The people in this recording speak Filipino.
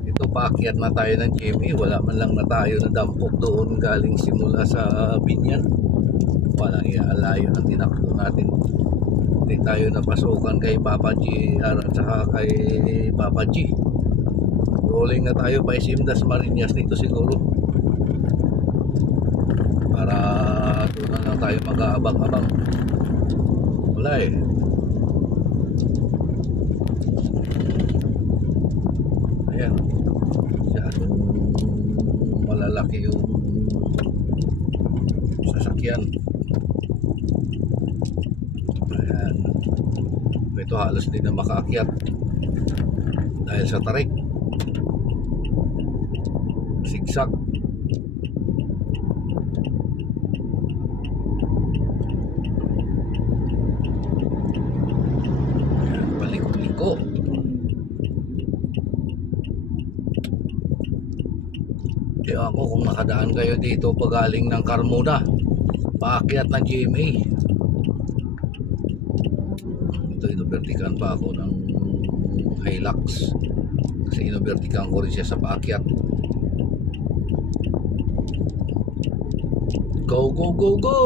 Ito, paakyat na tayo ng GMA. Wala man lang na tayo na dampok doon galing simula sa Binyan. Walang ialayo ng tinakbo natin. Hindi tayo napasukan kay Papa G at saka kay Papa G. Rolling na tayo pa Isimdas Marinas dito siguro. Para doon na lang tayo mag-aabang-abang. Wala eh. Ayan. Masyadong malalaki yung sasakyan. Ayan. Ito halos din na makaakyat dahil sa tarik. Siksak. Ayan, paliko-liko. Di ako kung nakadaan kayo dito pagaling ng Carmona, paakyat ng GMA. Ito, inubertikan pa ako ng Hilux kasi inubertikan ko rin siya sa paakyat. Go, go, go, go!